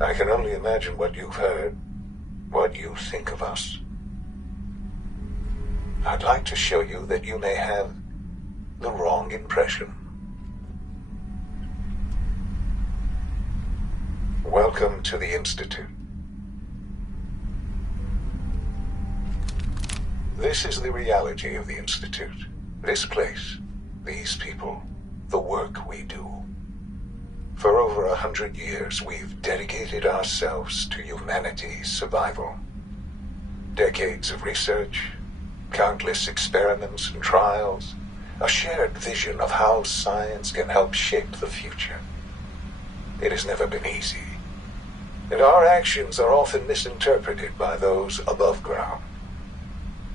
I can only imagine what you've heard, what you think of us. I'd like to show you that you may have the wrong impression. Welcome to the Institute. This is the reality of the Institute. This place, these people, the work we do. For over 100 years, we've dedicated ourselves to humanity's survival. Decades of research, countless experiments and trials, a shared vision of how science can help shape the future. It has never been easy, and our actions are often misinterpreted by those above ground.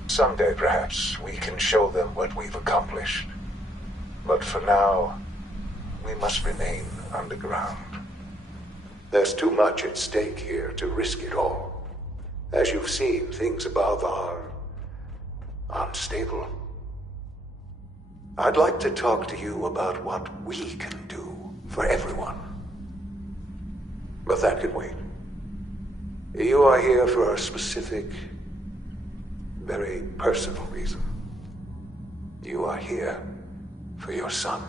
Someday, perhaps, we can show them what we've accomplished. But for now, we must remain underground. There's too much at stake here to risk it all. As you've seen, things above are unstable. I'd like to talk to you about what we can do for everyone. But that can wait. You are here for a specific, very personal reason. You are here for your son.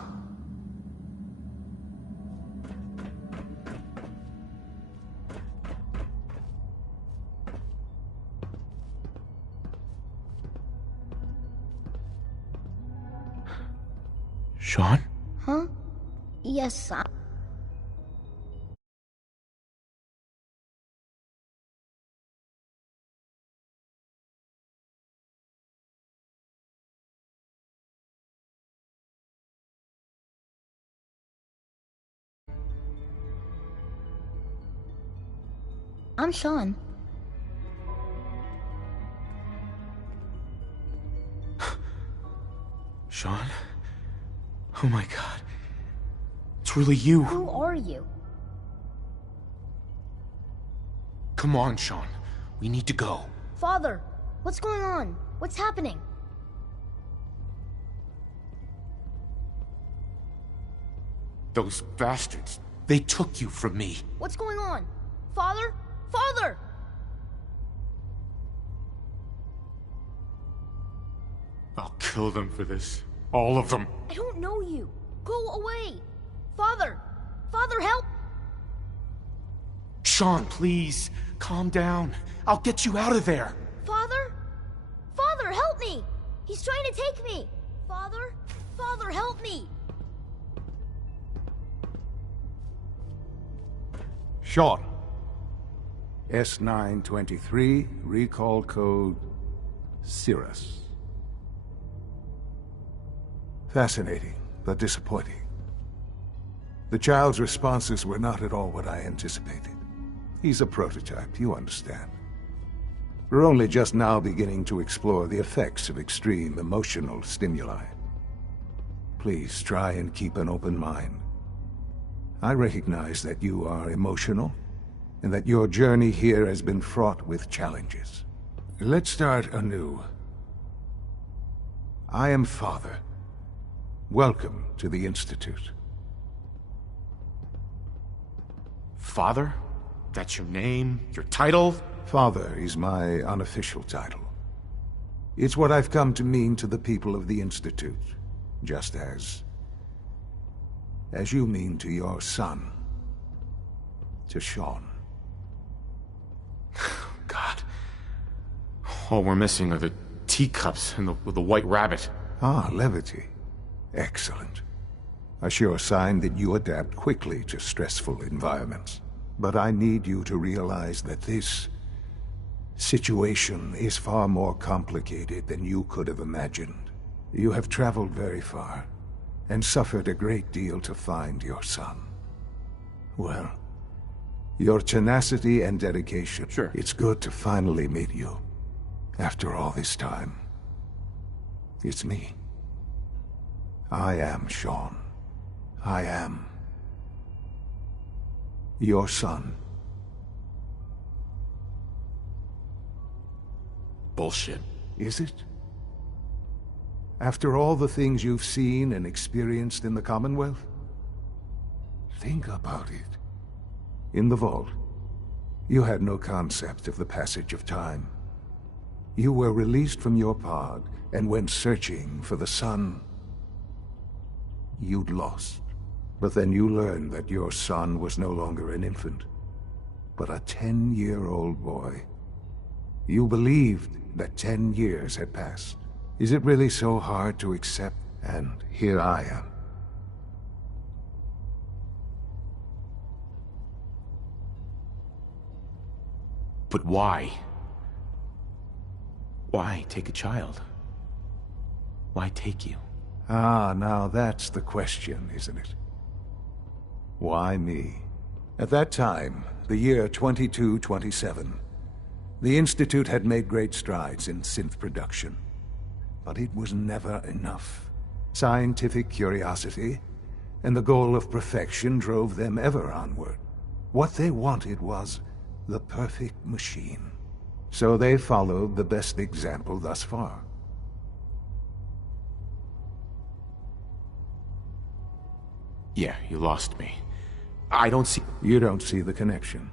Sean? Huh? Yes, son. I'm Sean. Sean? Oh my god. It's really you. Who are you? Come on, Sean. We need to go. Father, what's going on? What's happening? Those bastards. They took you from me. What's going on? Father? Father! I'll kill them for this. All of them. I don't know you. Go away. Father! Father, help! Sean, please. Calm down. I'll get you out of there. Father? Father, help me! He's trying to take me! Father? Father, help me! Sean. S923, recall code Cirrus. Fascinating, but disappointing. The child's responses were not at all what I anticipated. He's a prototype, you understand. We're only just now beginning to explore the effects of extreme emotional stimuli. Please try and keep an open mind. I recognize that you are emotional, and that your journey here has been fraught with challenges. Let's start anew. I am Father. Welcome to the Institute. Father? That's your name? Your title? Father is my unofficial title. It's what I've come to mean to the people of the Institute, just as you mean to your son, to Sean. God. All we're missing are the teacups and the white rabbit. Ah, levity. Excellent. A sure sign that you adapt quickly to stressful environments. But I need you to realize that this situation is far more complicated than you could have imagined. You have traveled very far, and suffered a great deal to find your son. Well, your tenacity and dedication. Sure. It's good to finally meet you. After all this time. It's me. I am Sean. I am your son. Bullshit. Is it? After all the things you've seen and experienced in the Commonwealth? Think about it. In the vault, You had no concept of the passage of time. You were released from your pod and went searching for the sun you'd lost. But then you learned that your son was no longer an infant, but a 10-year-old boy. You believed that 10 years had passed. Is it really so hard to accept? And here I am. But why? Why take a child? Why take you? Ah, now that's the question, isn't it? Why me? At that time, the year 2227, the Institute had made great strides in synth production. But it was never enough. Scientific curiosity and the goal of perfection drove them ever onward. What they wanted was the perfect machine. So they followed the best example thus far. Yeah, you lost me. I don't see... You don't see the connection.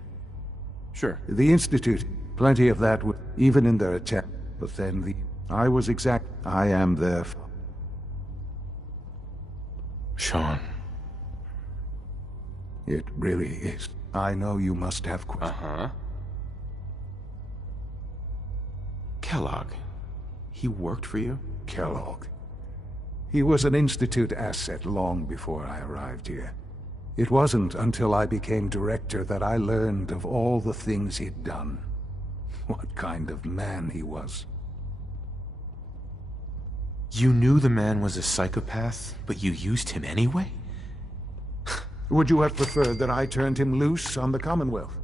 Sure. The Institute, plenty of that, even in their attempt. But then I was exact. I am their... Sean. It really is. I know you must have questions. Uh-huh. Kellogg. He worked for you? Kellogg. He was an Institute asset long before I arrived here. It wasn't until I became director that I learned of all the things he'd done. What kind of man he was. You knew the man was a psychopath, but you used him anyway? Would you have preferred that I turned him loose on the Commonwealth?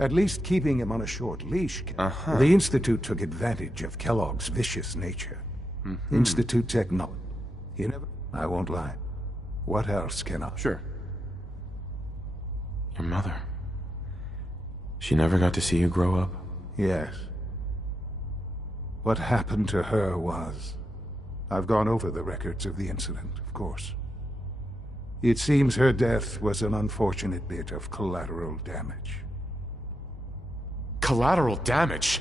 At least keeping him on a short leash. Uh-huh. The Institute took advantage of Kellogg's vicious nature. Institute technology. I won't lie. What else can I... Sure. Your mother. She never got to see you grow up? Yes. What happened to her was... I've gone over the records of the incident, of course. It seems her death was an unfortunate bit of collateral damage. Collateral damage?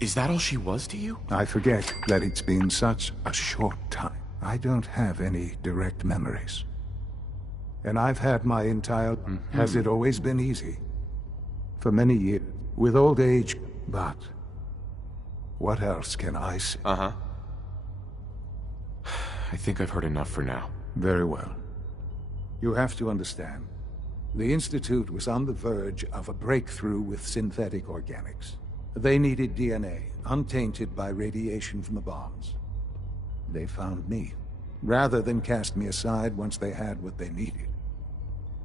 Is that all she was to you? I forget that it's been such a short time. I don't have any direct memories. And I've had my entire... Has it always been easy? For many years. With old age, but... What else can I say? Uh-huh. I think I've heard enough for now. Very well. You have to understand. The Institute was on the verge of a breakthrough with synthetic organics. They needed DNA, untainted by radiation from the bombs. They found me. Rather than cast me aside once they had what they needed,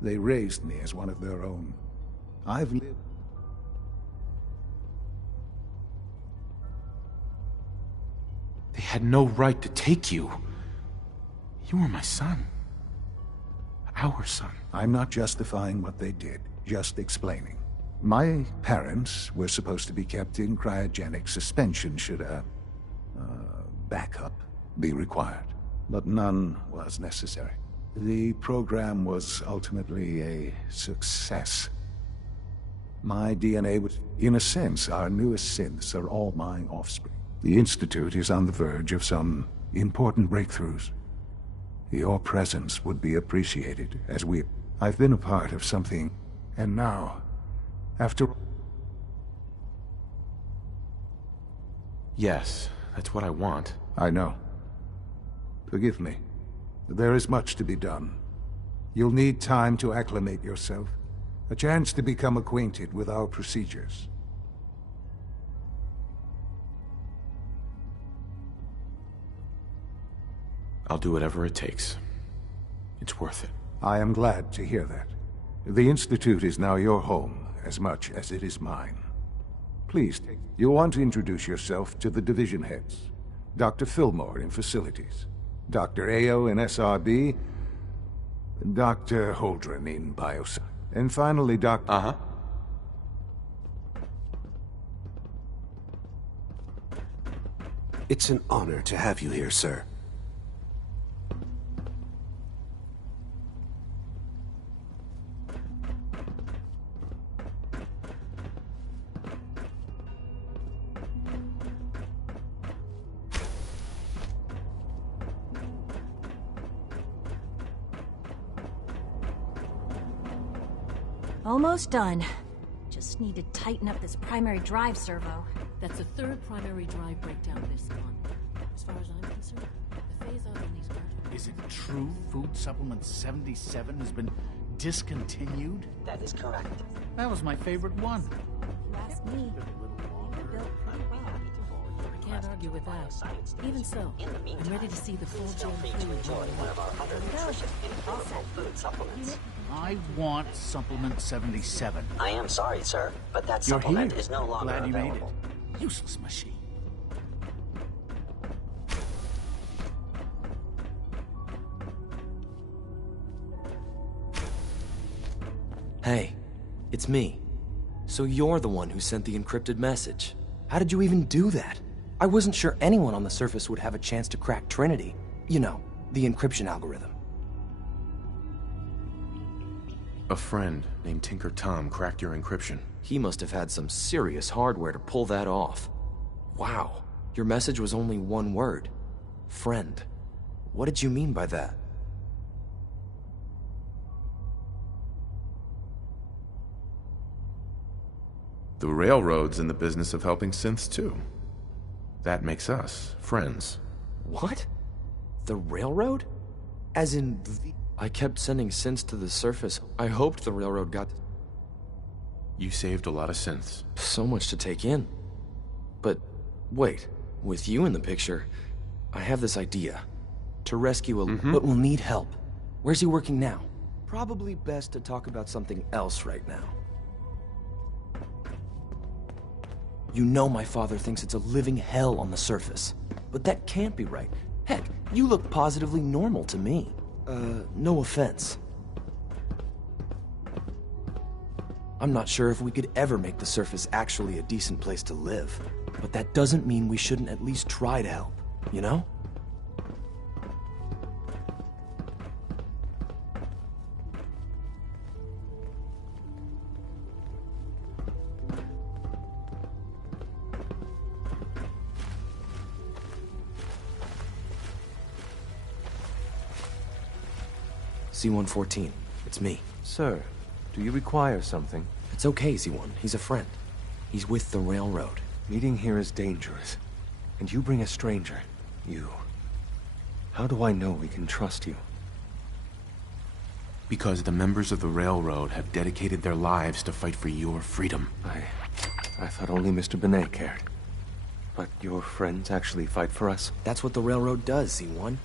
they raised me as one of their own. I've lived... They had no right to take you. You were my son. Our son. I'm not justifying what they did, just explaining. My parents were supposed to be kept in cryogenic suspension should a backup be required, but none was necessary. The program was ultimately a success. My DNA was, in a sense, our newest synths are all my offspring. The Institute is on the verge of some important breakthroughs. Your presence would be appreciated, as I've been a part of something, and now, after... Yes, that's what I want. I know. Forgive me. There is much to be done. You'll need time to acclimate yourself, a chance to become acquainted with our procedures. I'll do whatever it takes. It's worth it. I am glad to hear that. The Institute is now your home, as much as it is mine. Please, you'll want to introduce yourself to the division heads. Dr. Fillmore in Facilities, Dr. Ao in SRB, Dr. Holdren in Bioscience, and finally Dr. Uh-huh. It's an honor to have you here, sir. Almost done. Just need to tighten up this primary drive servo. That's the third primary drive breakdown this month. As far as I'm concerned, the phase-out on these cars... Is it true Food Supplement 77 has been discontinued? That is correct. That was my favorite one. If you ask me, they were built pretty well. I can't argue with that. Even so, I'm ready to see the full Feel free Gen to 3 enjoy one of our other nutrition-influenced food supplements. I want Supplement 77. I am sorry, sir, but that You're supplement here. is no longer Glad you made available. it. Useless machine. Hey, it's me. So you're the one who sent the encrypted message. How did you even do that? I wasn't sure anyone on the surface would have a chance to crack Trinity. You know, the encryption algorithm. A friend named Tinker Tom cracked your encryption. He must have had some serious hardware to pull that off. Wow, your message was only one word. Friend. What did you mean by that? The Railroad's in the business of helping synths too. That makes us friends. What? The Railroad? As in the... I kept sending synths to the surface. I hoped the Railroad got... You saved a lot of synths. So much to take in. But wait, with you in the picture, I have this idea. To rescue a... But we'll need help. Where's he working now? Probably best to talk about something else right now. You know my father thinks it's a living hell on the surface. But that can't be right. Heck, you look positively normal to me. No offense. I'm not sure if we could ever make the surface actually a decent place to live. But that doesn't mean we shouldn't at least try to help, you know? C-114, it's me. Sir, do you require something? It's okay, C-1. He's a friend. He's with the Railroad. Meeting here is dangerous. And you bring a stranger. You. How do I know we can trust you? Because the members of the Railroad have dedicated their lives to fight for your freedom. I thought only Mr. Benet cared. But your friends actually fight for us? That's what the Railroad does, C-1.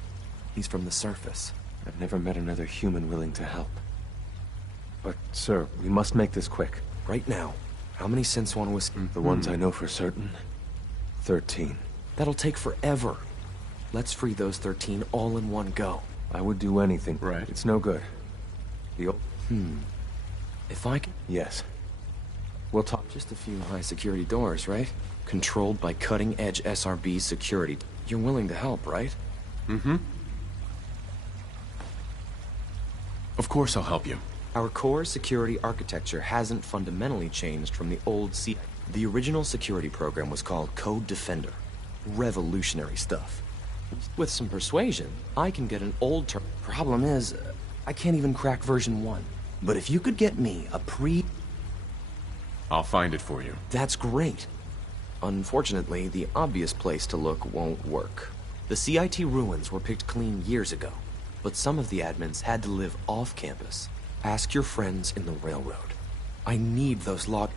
He's from the surface. I've never met another human willing to help. But, sir, we must make this quick. Right now, how many synths want to escape? The ones I know for certain, 13. That'll take forever. Let's free those 13 all in one go. I would do anything. Right. It's no good. The old... If I can... Yes. We'll talk. Just a few high-security doors, right? Controlled by cutting-edge SRB security. You're willing to help, right? Of course I'll help you. Our core security architecture hasn't fundamentally changed from the old The original security program was called Code Defender. Revolutionary stuff. With some persuasion, I can get an old term. Problem is, I can't even crack version 1. But if you could get me a I'll find it for you. That's great. Unfortunately, the obvious place to look won't work. The CIT ruins were picked clean years ago, but some of the admins had to live off campus. Ask your friends in the Railroad. I need those log...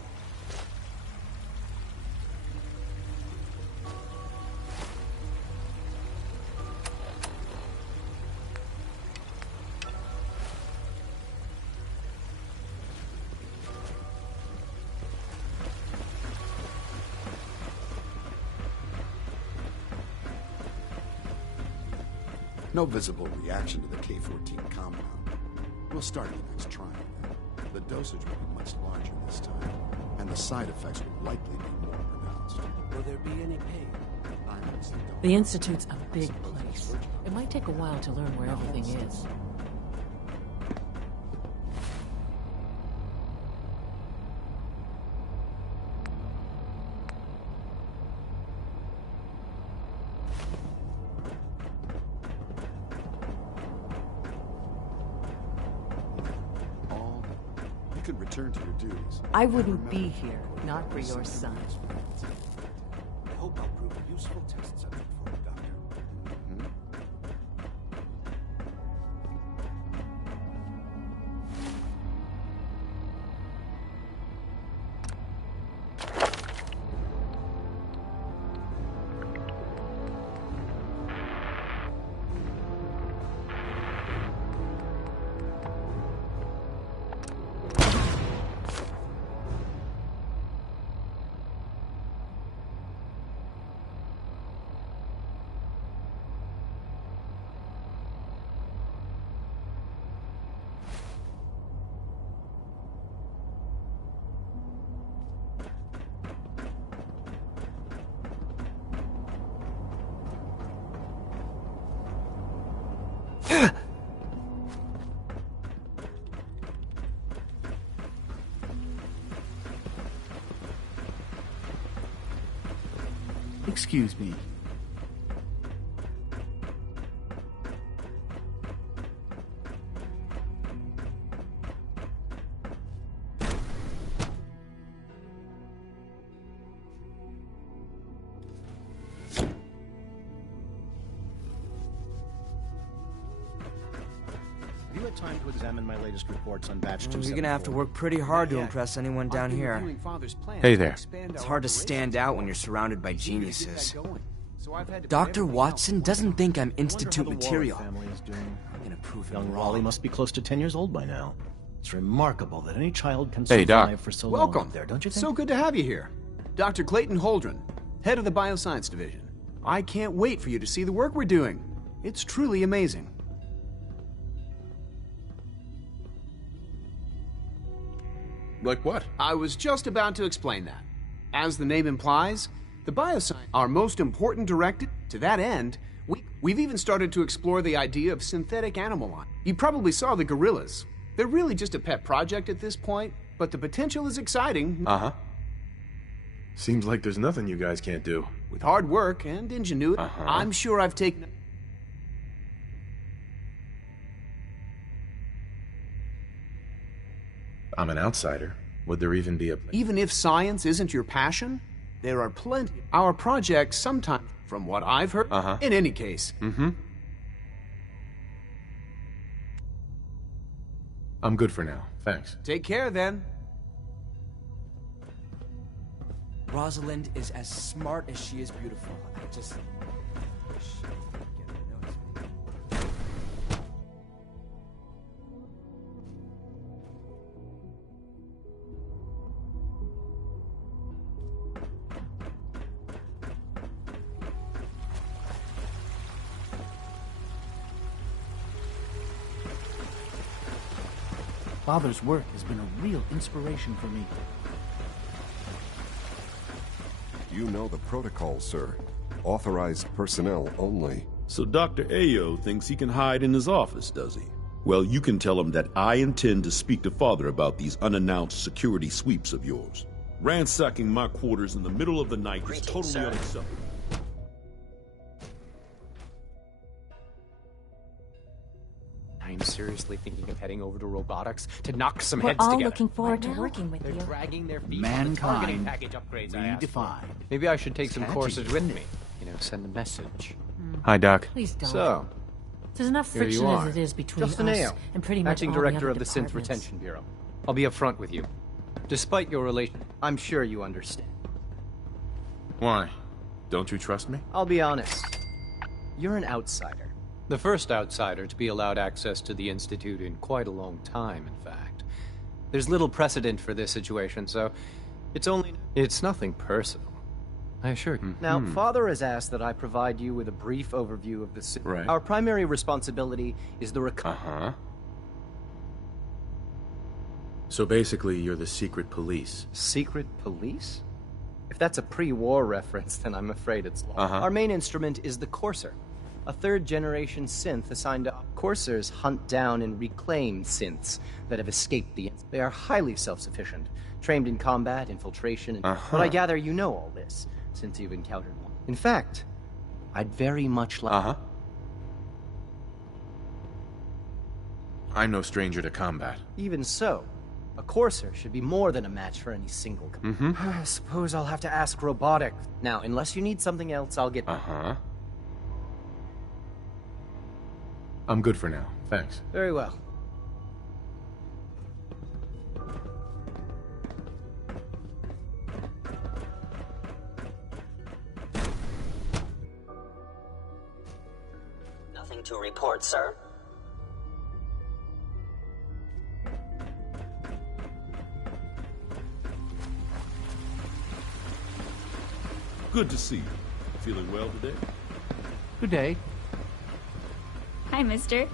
No visible reaction to the K-14 compound. We'll start the next trial then. The dosage will be much larger this time, and the side effects will likely be more pronounced. Will there be any pain? I honestly don't The know. Institute's a big place. It might take a while to learn where everything is. could return to your duties. I wouldn't be here, not for your son. I hope I'll prove a useful test subject for you, Doctor. Excuse me. Have you had time to examine my latest reports on batch 274? You're gonna have to work pretty hard to impress anyone down here. Hey there. It's hard to stand out when you're surrounded by geniuses. Dr. Watson doesn't think I'm Institute material. I'm gonna prove him Young wrong. Raleigh must be close to 10 years old by now. It's remarkable that any child can Hey, survive Doc. for so long Welcome. up there, don't you think? So good to have you here. Dr. Clayton Holdren, head of the Bioscience Division. I can't wait for you to see the work we're doing. It's truly amazing. Like what? I was just about to explain that. As the name implies, the bioscience are most important directed. To that end, we've even started to explore the idea of synthetic animal line. You probably saw the gorillas. They're really just a pet project at this point, but the potential is exciting. Uh-huh. Seems like there's nothing you guys can't do. With hard work and ingenuity, I'm sure I've taken... I'm an outsider. Would there even be a... Even if science isn't your passion, there are plenty. Our projects sometimes, from what I've heard, in any case. I'm good for now. Thanks. Take care, then. Rosalind is as smart as she is beautiful. I just wish she would get to notice me. Father's work has been a real inspiration for me. You know the protocol, sir. Authorized personnel only. So Dr. Ayo thinks he can hide in his office, does he? Well, you can tell him that I intend to speak to Father about these unannounced security sweeps of yours. Ransacking my quarters in the middle of the night is totally unacceptable. I'm seriously thinking of heading over to robotics to knock some We're heads all together. looking forward to working with They're you. dragging their feet on the targeting Mankind package upgrades I asked for. redefined. Maybe I should take some Catchy, courses with isn't me. You know, send a message. Hi, Doc. Please don't. So, There's enough here friction you as are. it is between Justin us Ayo, and pretty much acting all director the of other the Synth departments. Retention Bureau. I'll be upfront with you. Despite your relation, I'm sure you understand. Why? Don't you trust me? I'll be honest. You're an outsider. The first outsider to be allowed access to the Institute in quite a long time, in fact. There's little precedent for this situation, so it's nothing personal. I assure you. Now, Father has asked that I provide you with a brief overview of the... Right. Our primary responsibility is the So basically, you're the secret police. Secret police? If that's a pre-war reference, then I'm afraid it's lost. Our main instrument is the Courser, a third-generation synth assigned to... Coursers hunt down and reclaim synths that have escaped the... They are highly self-sufficient, trained in combat, infiltration, and... But I gather you know all this, since you've encountered one. In fact, I'd very much like... I'm no stranger to combat. Even so, A courser should be more than a match for any single... I suppose I'll have to ask robotics. Now, unless you need something else, I'll get... I'm good for now, thanks. Very well. Nothing to report, sir. Good to see you. Feeling well today? Good day. Hi, mister.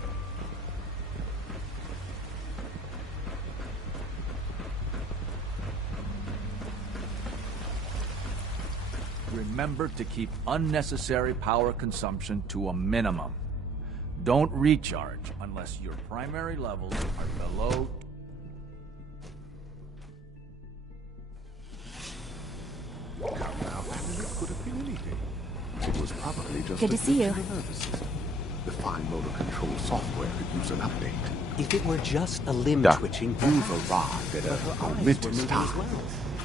Remember to keep unnecessary power consumption to a minimum. Don't recharge unless your primary levels are below... Could have been anything. It was probably just Good to see you. The fine motor control software could use an update. If it were just a limb twitching, You've arrived at a momentous time.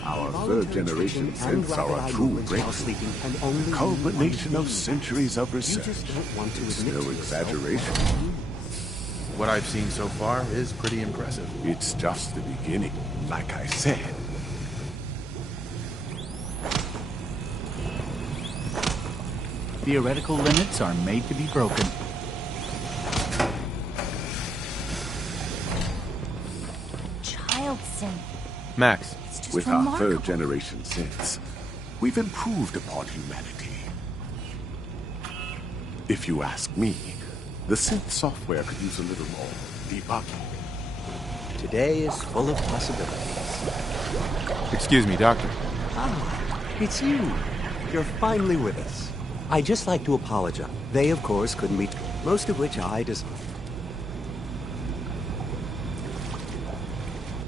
Our third-generation synths are a true breakthrough. A culmination of centuries of research. It's no exaggeration. What I've seen so far is pretty impressive. It's just the beginning, like I said. Theoretical limits are made to be broken. Child synth. Max. With our third-generation synths, we've improved upon humanity. If you ask me, the synth software could use a little more debugging. Today is full of possibilities. Excuse me, Doctor. Ah, it's you. You're finally with us. I'd just like to apologize. They, of course, couldn't meet, most of which I just...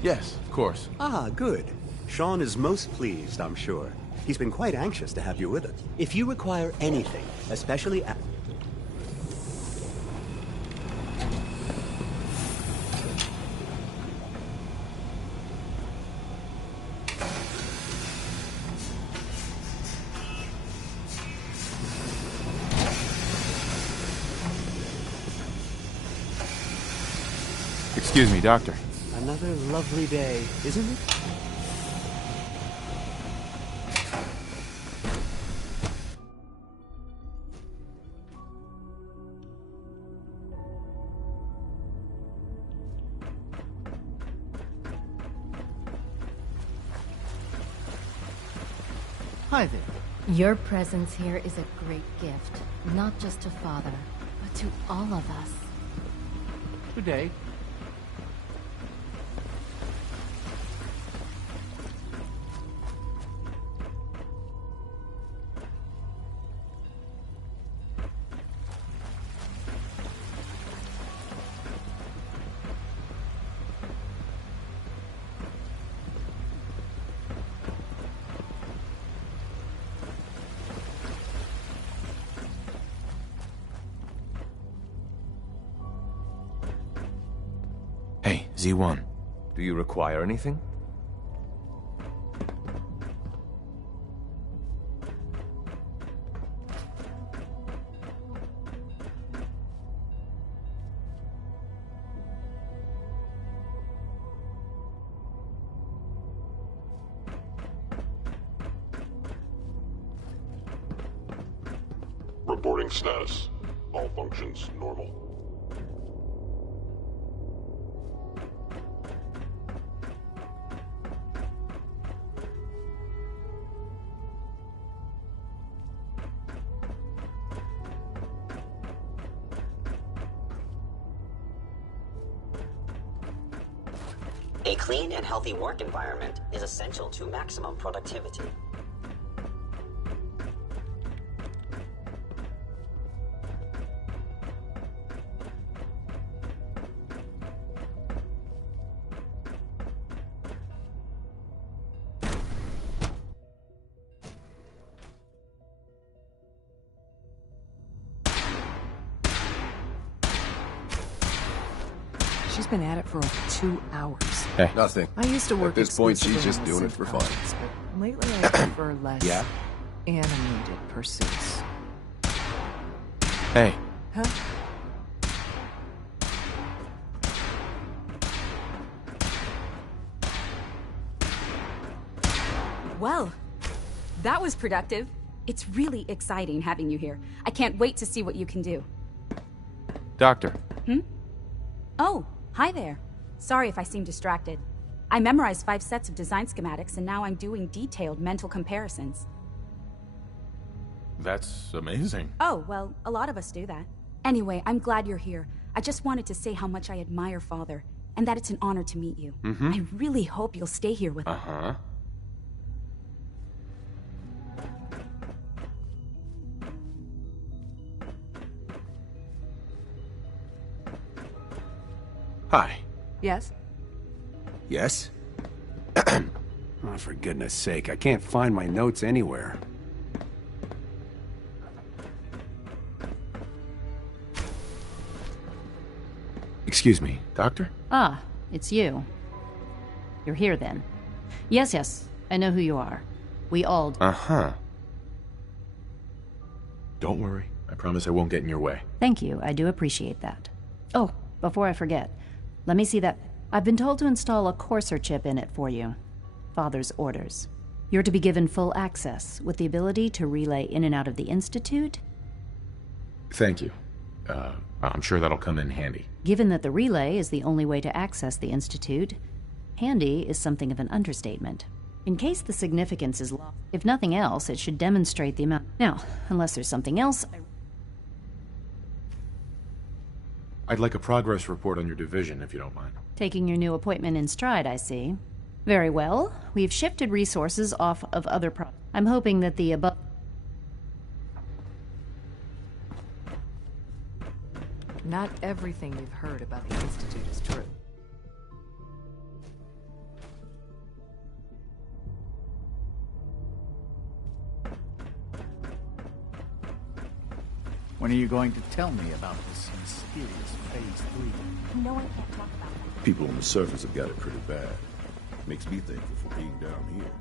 Yes, of course. Ah, good. Sean is most pleased, I'm sure. He's been quite anxious to have you with us. If you require anything, especially... Excuse me, Doctor. Another lovely day, isn't it? Hi there. Your presence here is a great gift, not just to Father, but to all of us. Good day. Hey, Z1. Do you require anything? Reporting status. All functions normal. A clean and healthy work environment is essential to maximum productivity. She's been at it for over 2 hours. Hey. Nothing. I used to work At this point, she's exclusively just on doing it for fun. synth projects, but lately I prefer less Yeah? animated pursuits. Hey. Huh? Well, that was productive. It's really exciting having you here. I can't wait to see what you can do. Doctor. Oh, hi there. Sorry if I seem distracted. I memorized 5 sets of design schematics, and now I'm doing detailed mental comparisons. That's amazing. Oh, well, a lot of us do that. Anyway, I'm glad you're here. I just wanted to say how much I admire Father, and that it's an honor to meet you. I really hope you'll stay here with us. Uh-huh. Hi. Yes? Yes? Oh, for goodness sake, I can't find my notes anywhere. Excuse me, Doctor? Ah, it's you. You're here then. Yes, I know who you are. We all... Uh-huh. Don't worry. I promise I won't get in your way. Thank you, I do appreciate that. Oh, before I forget, let me see that. I've been told to install a Courser chip in it for you. Father's orders. You're to be given full access, with the ability to relay in and out of the Institute. Thank you. I'm sure that'll come in handy. Given that the relay is the only way to access the Institute, handy is something of an understatement. In case the significance is lost, if nothing else, it should demonstrate the amount. Now, unless there's something else... I'd like a progress report on your division, if you don't mind. Taking your new appointment in stride, I see. Very well. We've shifted resources off of other I'm hoping that the above... Not everything you've heard about the Institute is true. When are you going to tell me about this mysterious Phase 3? No, I can't talk about that. People on the surface have got it pretty bad. Makes me thankful for being down here.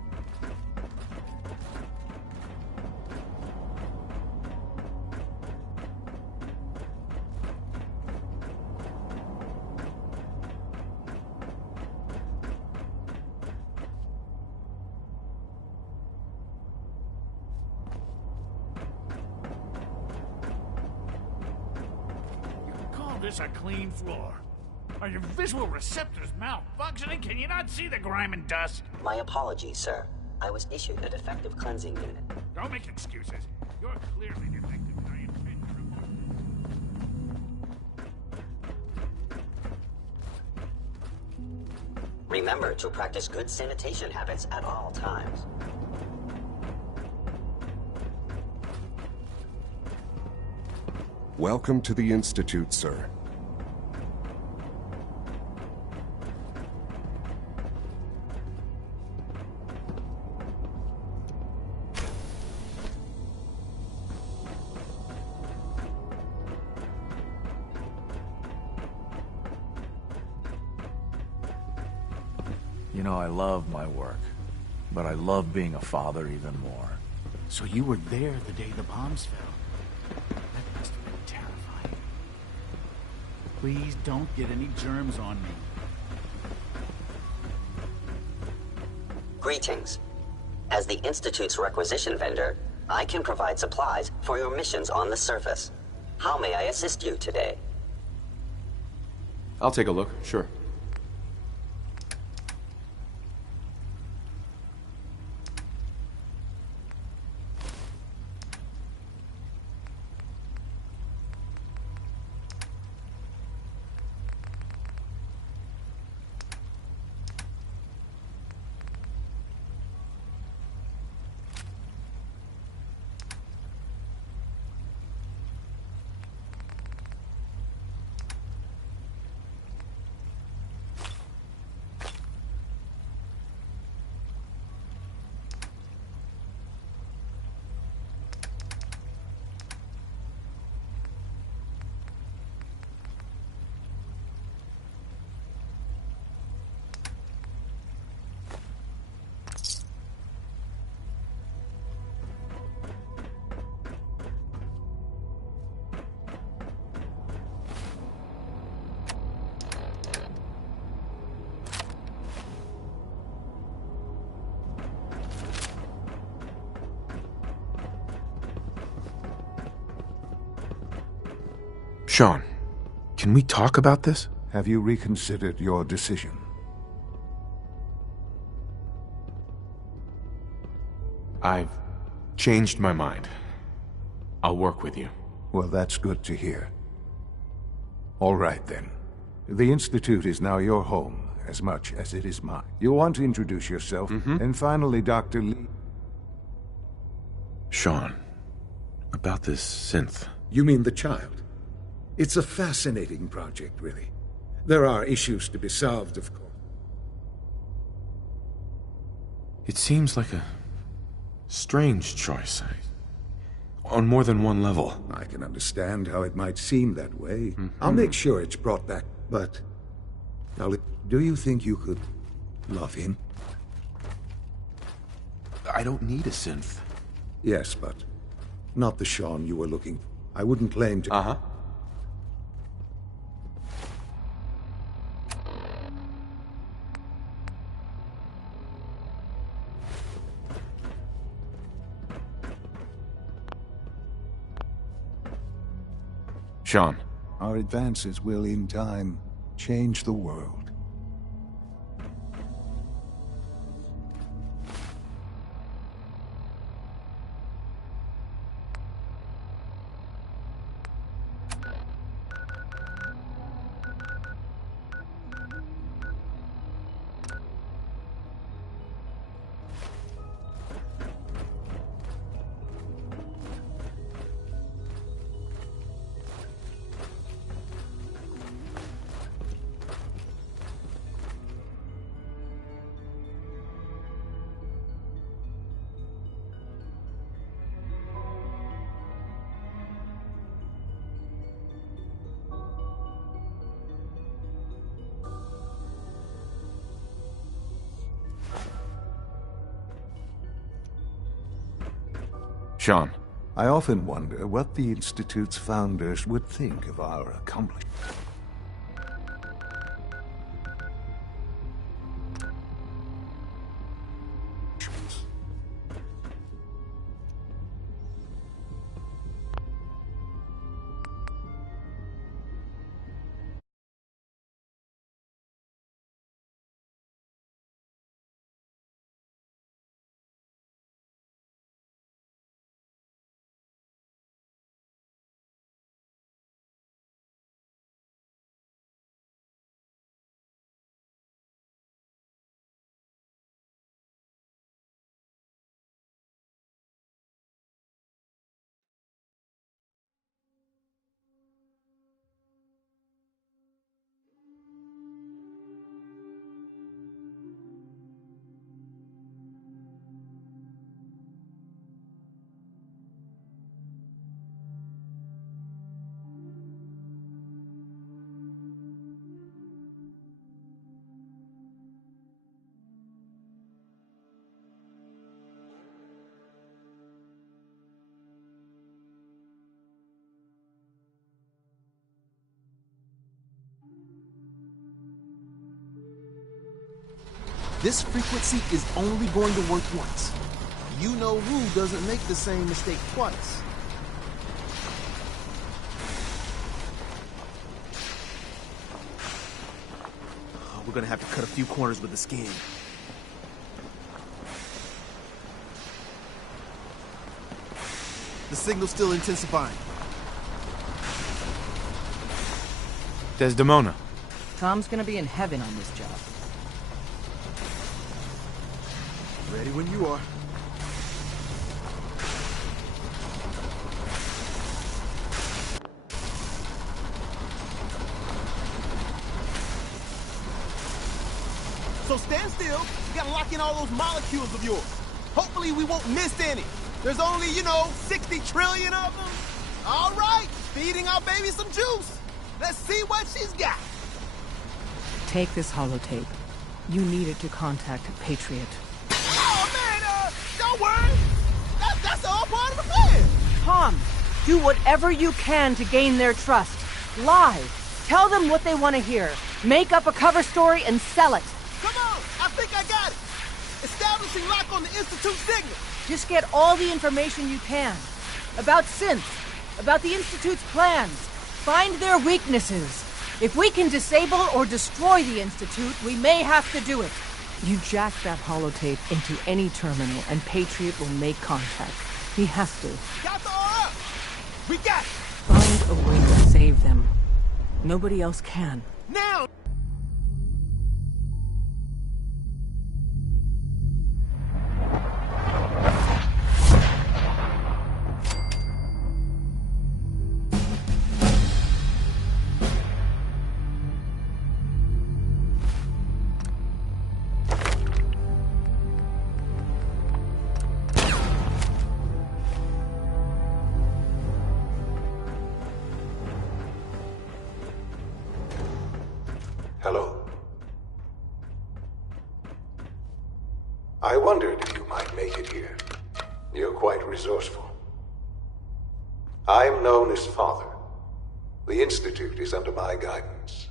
This a clean floor. Are your visual receptors malfunctioning? Can you not see the grime and dust? My apologies, sir. I was issued a defective cleansing unit. Don't make excuses. You're clearly defective, and I intend to remove you. Remember to practice good sanitation habits at all times. Welcome to the Institute, sir. You know, I love my work, but I love being a father even more. So you were there the day the bombs fell. That must have been terrifying. Please don't get any germs on me. Greetings. As the Institute's requisition vendor, I can provide supplies for your missions on the surface. How may I assist you today? I'll take a look, sure. Sean, can we talk about this? Have you reconsidered your decision? I've changed my mind. I'll work with you. Well, that's good to hear. All right, then. The Institute is now your home, as much as it is mine. You'll want to introduce yourself, and finally, Dr. Lee... Sean, about this synth. You mean the child? It's a fascinating project, really. There are issues to be solved, of course. It seems like a strange choice. On more than one level. I can understand how it might seem that way. I'll make sure it's brought back, but... Now, do you think you could love him? I don't need a synth. Yes, but not the Sean you were looking for. I wouldn't claim to... Uh-huh. Sean. Our advances will, in time, change the world. Sean. I often wonder what the Institute's founders would think of our accomplishment. This frequency is only going to work once. You know who doesn't make the same mistake twice. Oh, we're gonna have to cut a few corners with the scan. The signal's still intensifying. Desdemona. Tom's gonna be in heaven on this job. Ready when you are. So stand still. You gotta lock in all those molecules of yours. Hopefully we won't miss any. There's only, 60 trillion of them. All right, feeding our baby some juice. Let's see what she's got. Take this holotape. You need it to contact Patriot. Don't worry. That's all part of the plan. Tom, do whatever you can to gain their trust. Lie. Tell them what they want to hear. Make up a cover story and sell it. Come on. I think I got it. Establishing lock on the Institute signal. Just get all the information you can. About synths. About the Institute's plans. Find their weaknesses. If we can disable or destroy the Institute, we may have to do it. You jack that holotape into any terminal, and Patriot will make contact. He has to. Got the up! We got it! Find a way to save them. Nobody else can. Now! Hello. I wondered if you might make it here. You're quite resourceful. I'm known as Father. The Institute is under my guidance.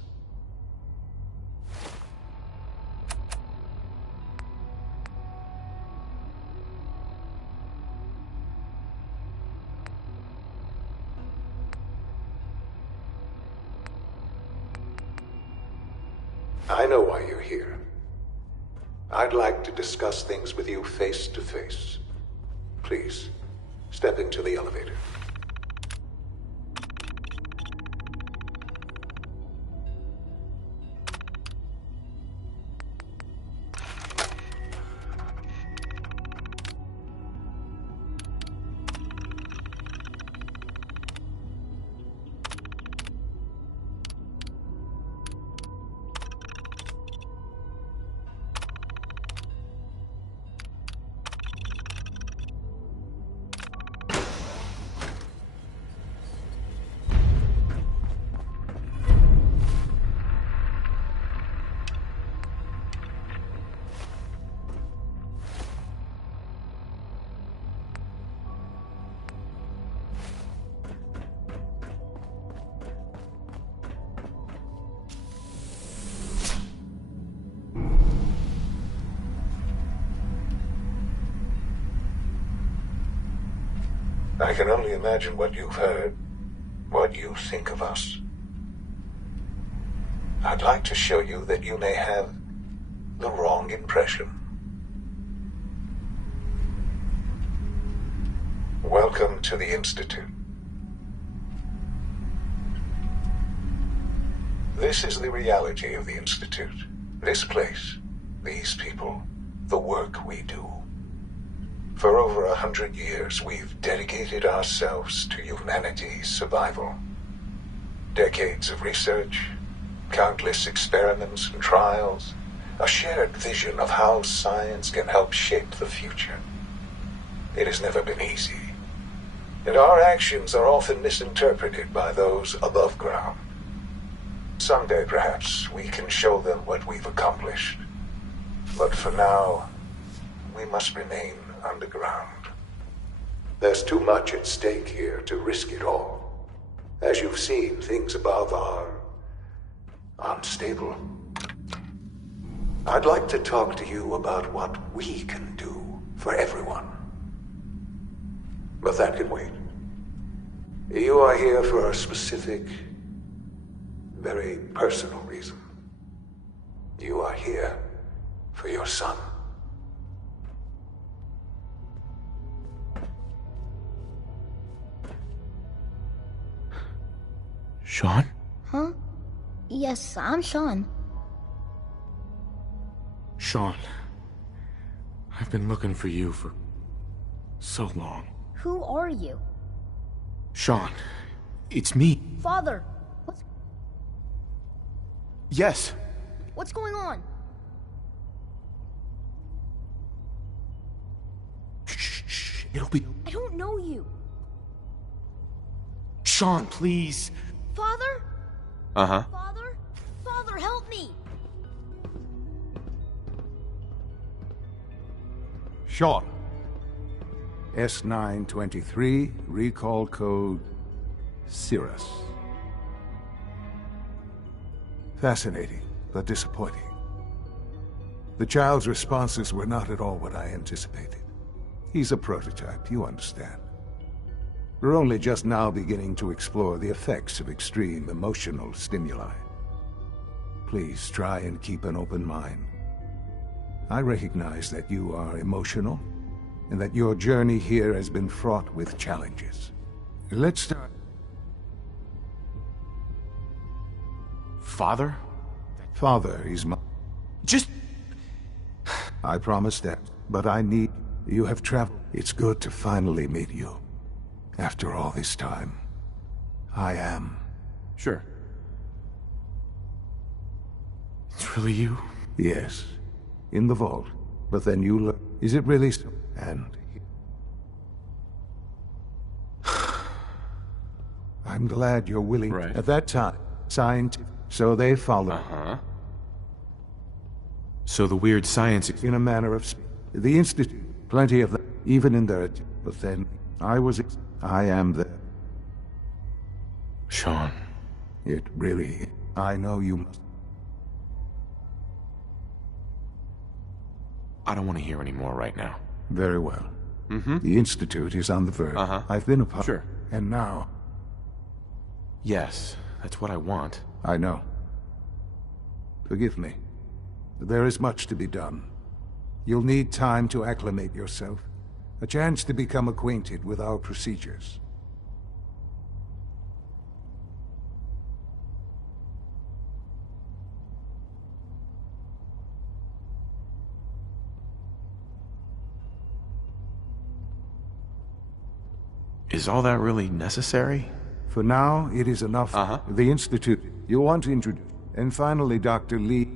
I know why you're here. I'd like to discuss things with you face to face. Please, step into the elevator. I can only imagine what you've heard, what you think of us. I'd like to show you that you may have the wrong impression. Welcome to the Institute. This is the reality of the Institute. This place, these people, the work we do. For over 100 years, we've dedicated ourselves to humanity's survival. Decades of research, countless experiments and trials, a shared vision of how science can help shape the future. It has never been easy, and our actions are often misinterpreted by those above ground. Someday, perhaps, we can show them what we've accomplished. But for now, we must remain underground. There's too much at stake here to risk it all. As you've seen, things above are unstable. I'd like to talk to you about what we can do for everyone. But that can wait. You are here for a specific, very personal reason. You are here for your son. Sean? Huh? Yes, I'm Sean. Sean, I've been looking for you for so long. Who are you? Sean, it's me. Father! Yes. What's going on? Shh, it'll be... I don't know you. Sean, please. Father? Uh-huh. Father? Father, help me! Sean. S923, recall code Cirrus. Fascinating, but disappointing. The child's responses were not at all what I anticipated. He's a prototype, you understand. We're only just now beginning to explore the effects of extreme emotional stimuli. Please try and keep an open mind. I recognize that you are emotional, and that your journey here has been fraught with challenges. Let's start. Father? Father is my... Just... I promise that, but I need... You have traveled. It's good to finally meet you. After all this time, I am. Sure. It's really you? Yes. In the vault. But then you look... Is it really so? And... I'm glad you're willing. Right. At that time, scientific. So they follow. Uh-huh. So the weird science... In a manner of speaking. The Institute. Plenty of them. Even in their... But then, I am the... Sean. It really... I know you must... I don't want to hear any more right now. Very well. Mm-hmm. The Institute is on the verge. Uh-huh. I've been a part. Sure. And now... Yes, that's what I want. I know. Forgive me. There is much to be done. You'll need time to acclimate yourself. A chance to become acquainted with our procedures. Is all that really necessary? For now, it is enough. Uh-huh. The Institute, you want to introduce. And finally, Dr. Lee.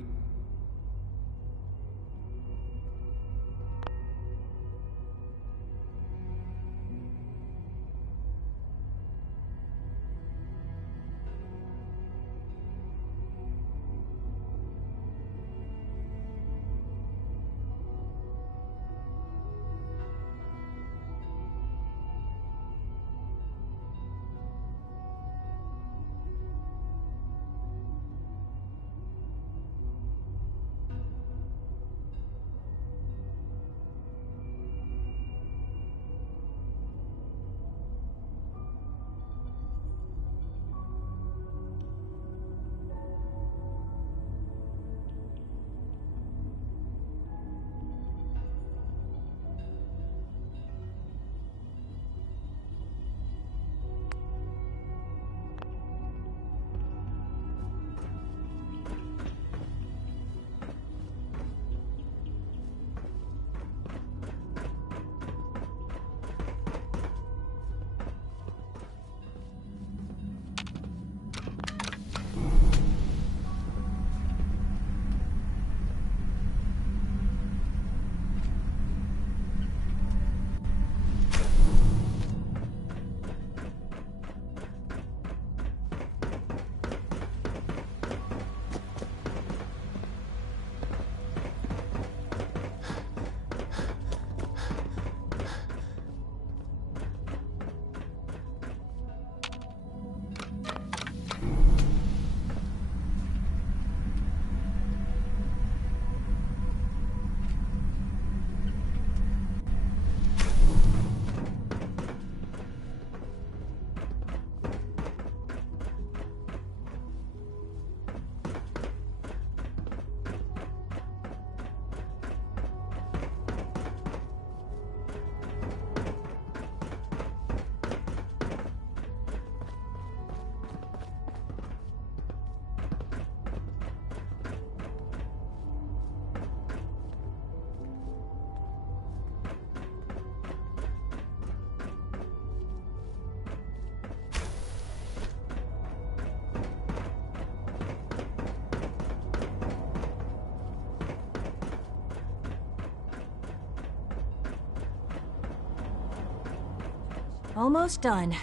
Almost done.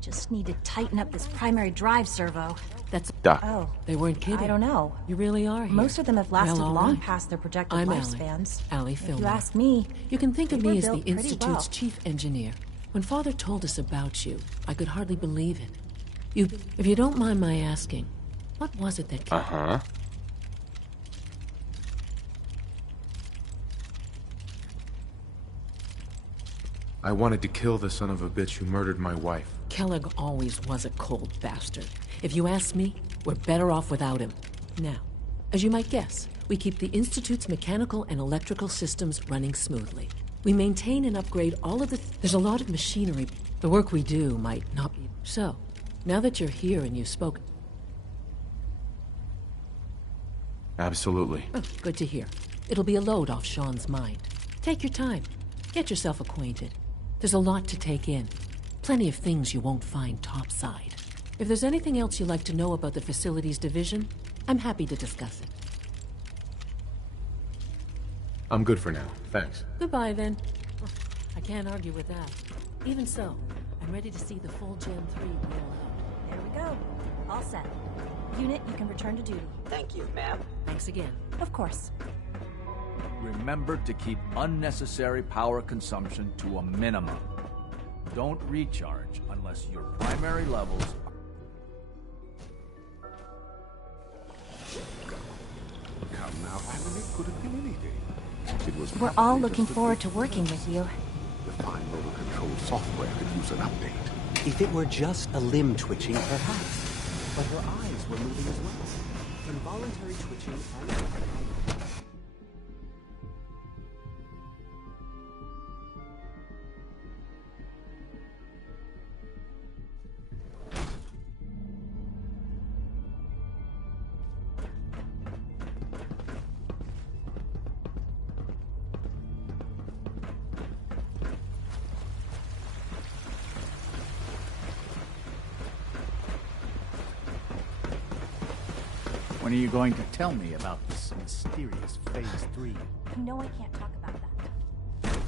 Just need to tighten up this primary drive servo. That's... Doc. Oh. They weren't kidding. I don't know. You really are here. Most of them have lasted Well, all long right. past their projected I'm lifespans. Allie If Fillmore. you ask me, You can think of they were me as the built pretty Institute's well. chief engineer. When Father told us about you, I could hardly believe it. If you don't mind my asking, what was it that... Uh-huh. I wanted to kill the son of a bitch who murdered my wife. Kellogg always was a cold bastard. If you ask me, we're better off without him. Now, as you might guess, we keep the Institute's mechanical and electrical systems running smoothly. We maintain and upgrade all of the... There's a lot of machinery. The work we do might not be... So, now that you're here and you've spoken... Absolutely. Oh, good to hear. It'll be a load off Sean's mind. Take your time. Get yourself acquainted. There's a lot to take in. Plenty of things you won't find topside. If there's anything else you'd like to know about the Facilities Division, I'm happy to discuss it. I'm good for now. Thanks. Goodbye, then. I can't argue with that. Even so, I'm ready to see the full Gen 3 roll out. There we go. All set. Unit, you can return to duty. Thank you, ma'am. Thanks again. Of course. Remember to keep unnecessary power consumption to a minimum. Don't recharge unless your primary levels are... Come now, Hamilton, it could have been anything. It was We're all looking forward to working with you. The fine motor control software could use an update. If it were just a limb twitching, perhaps. But her eyes were moving as well. Involuntary twitching and... When are you going to tell me about this mysterious Phase 3? You know I can't talk about that.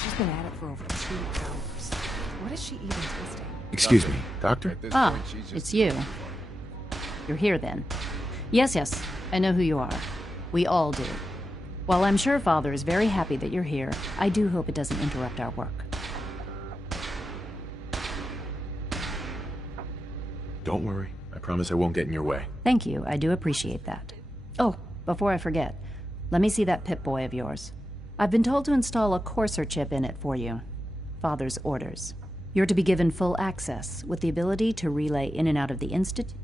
She's been at it for over 2 hours. What is she even twisting? Excuse me, Doctor? Ah, it's you. You're here then. Yes, I know who you are. We all do. While I'm sure Father is very happy that you're here, I do hope it doesn't interrupt our work. Don't worry. I promise I won't get in your way. Thank you, I do appreciate that. Oh, before I forget, let me see that Pip-Boy of yours. I've been told to install a Courser chip in it for you. Father's orders. You're to be given full access, with the ability to relay in and out of the Institute.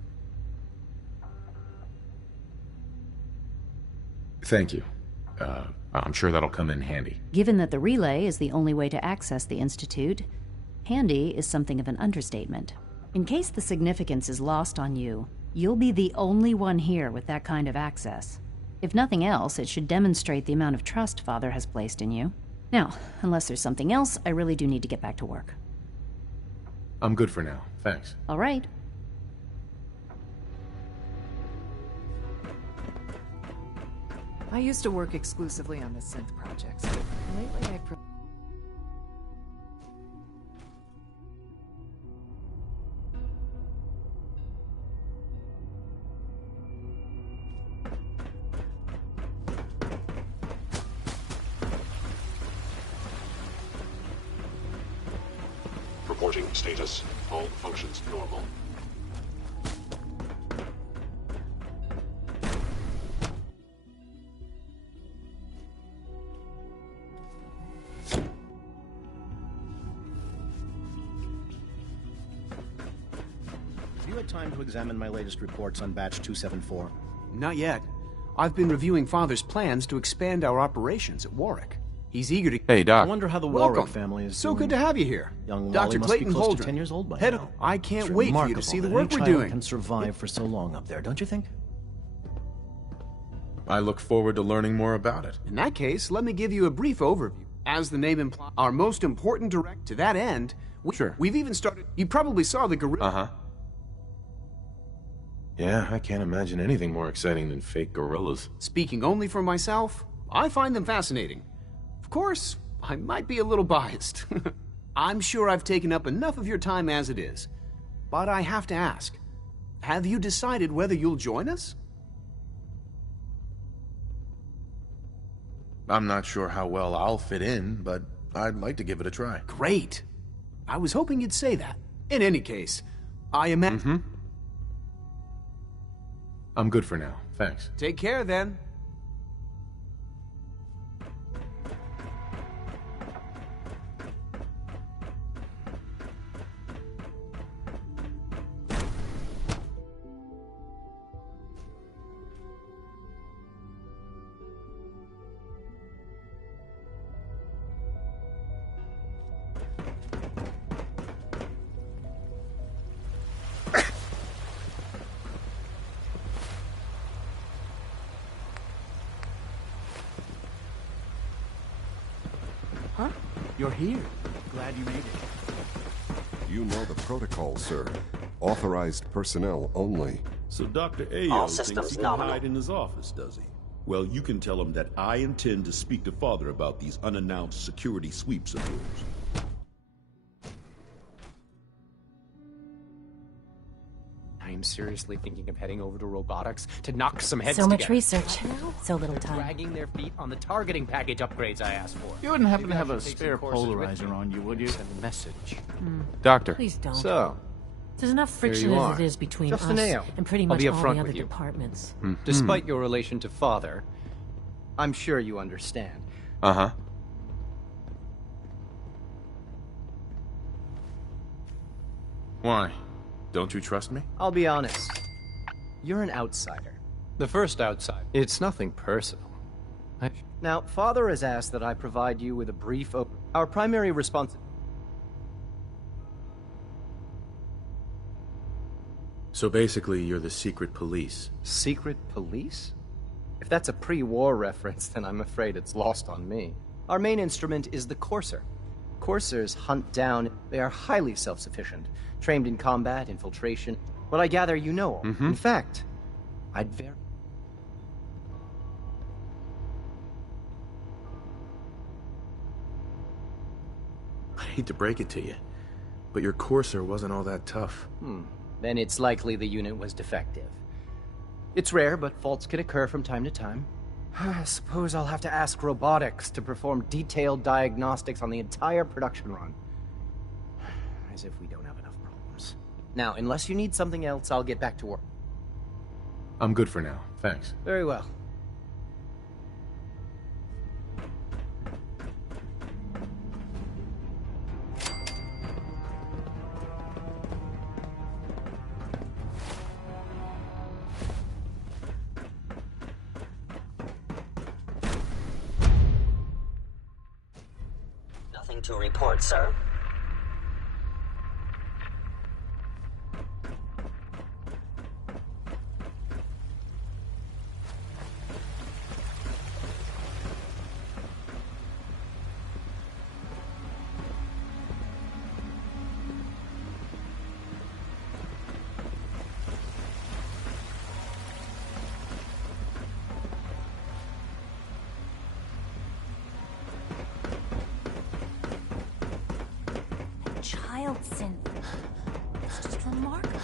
Thank you. I'm sure that'll come in handy. Given that the relay is the only way to access the Institute, handy is something of an understatement. In case the significance is lost on you, you'll be the only one here with that kind of access. If nothing else, it should demonstrate the amount of trust Father has placed in you. Now, unless there's something else, I really do need to get back to work. I'm good for now. Thanks. All right. I used to work exclusively on the synth projects, but lately I... Reporting status. All functions normal. Have you had time to examine my latest reports on Batch 274? Not yet. I've been reviewing Father's plans to expand our operations at Warwick. He's eager to... Hey, Doc. I wonder how the Welcome. Warwick family is So doing. good to have you here. Young Dr. Wally must Clayton be close Holdren. to 10 years old by Head now. I can't It's wait for you remarkable to see the that work any we're child doing. can survive for so long up there, don't you think? I look forward to learning more about it. In that case, let me give you a brief overview. As the name implies, our most important direct... To that end, we've even started... You probably saw the gorilla... Uh-huh. Yeah, I can't imagine anything more exciting than fake gorillas. Speaking only for myself, I find them fascinating. Of course, I might be a little biased. I'm sure I've taken up enough of your time as it is. But I have to ask, have you decided whether you'll join us? I'm not sure how well I'll fit in, but I'd like to give it a try. Great. I was hoping you'd say that. In any case, I imagine... I'm good for now, thanks. Take care, then. Huh? You're here. Glad you made it. You know the protocol, sir. Authorized personnel only. So Dr. Ayo thinks he can hide in his office, does he? Well, you can tell him that I intend to speak to Father about these unannounced security sweeps of yours. I am seriously thinking of heading over to robotics to knock some heads together. So much research, so little time. Dragging their feet on the targeting package upgrades I asked for. You wouldn't happen to have a spare polarizer on you, would you? Send a message. Doctor. Please don't. So, there's enough friction as it is between us and pretty much all the other departments. Despite your relation to Father, I'm sure you understand. Uh-huh. Why? Don't you trust me? I'll be honest. You're an outsider. The first outsider. It's nothing personal. Now, Father has asked that I provide you with a brief Our primary responsibility. So basically, you're the secret police. Secret police? If that's a pre-war reference, then I'm afraid it's lost on me. Our main instrument is the Courser. Coursers hunt down. They are highly self-sufficient, trained in combat, infiltration. What I gather you know. In fact, I'd very... I hate to break it to you, but your Courser wasn't all that tough. Then it's likely the unit was defective. It's rare, but faults can occur from time to time. I suppose I'll have to ask robotics to perform detailed diagnostics on the entire production run. As if we don't have enough problems. Now, unless you need something else, I'll get back to work. I'm good for now, thanks. Very well. Nothing to report, sir. Child synth. It's just remarkable.